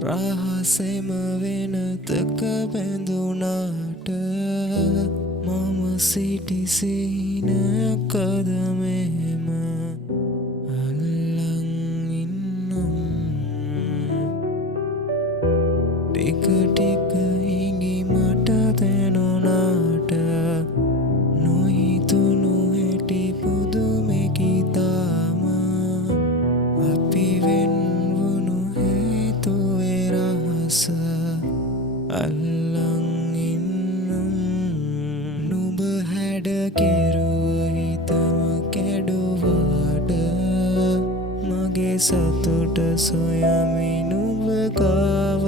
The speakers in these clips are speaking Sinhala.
රහසෙම වෙනතක බැඳුනාට මම සිටි සීනකද මෙහෙම අල්ලන් ඉන්නම් ටික ටික හිඟි මට දැනුනාට නොහිතුණු හැටි පුදුමෙකි තාම අපි වෙන්වුණු හේතුවේ රහස අල්ලන් ඉන්නම් නුඹ හැඩ කෙරුව හිතම කැඩුවාට මගේ සතුට සොයමි නුඹ ගාව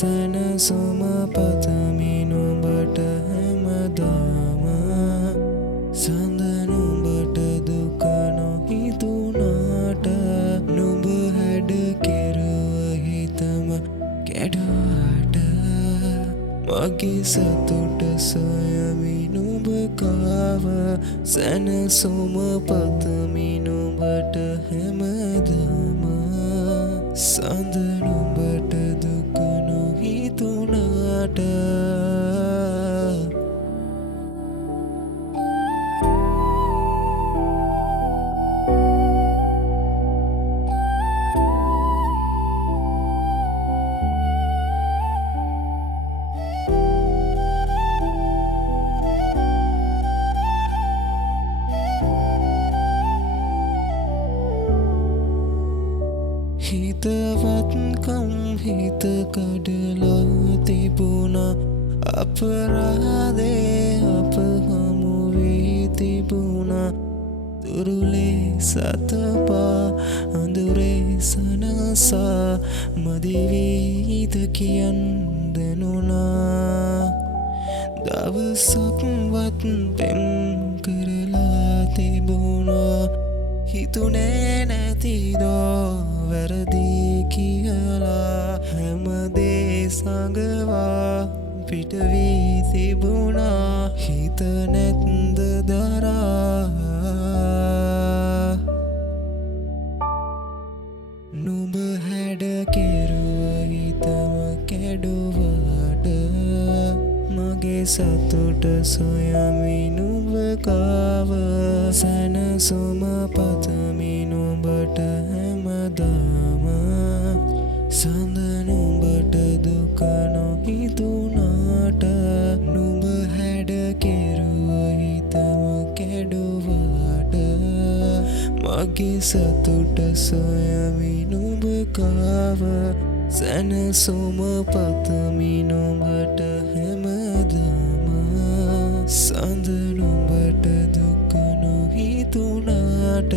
සැනසුම පතමි නුඹට හැමදාම සඳ නුඹට දුක නොහිතුනාට නුඹ හැඩ කෙරුව හිතම කැඩුවාට මගේ සතුට සොයමි නුඹ ගාව සැනසුම පතමි නුඹට හැමදාම සඳ නුඹට දුක නොහිතුනාට හිතවත්කම් හිත කඩලා තිබුණා අපරාධේ අප හමු වී තිබුණා දුරුලේ සතපා අඳුරේ සනසා මදි වීද කියන් දැනුණා දවසක්වත් පෙම් කරලා තිබුණා හිතුනේ නැතිදෝ වැරදි කියලා හැමදේ සඟවා පිට වී තිබුණා හිත නැත්ද දරා නුඹ හැඩ කෙරුව හිතම කැඩුවාට මගේ සතුට සොයමි නුඹ ගාව සැනසුම පතමි නුඹට හැමදාම සඳ නුඹට දුක නොහිතුනාට නුඹ හැඩ කෙරුව හිතම කැඩුවාට මගේ සතුට සොයමි නුඹ ගාව සැනසුම පතමි නුඹට හැමදාම සඳ නුඹට දුක නොහිතුනාට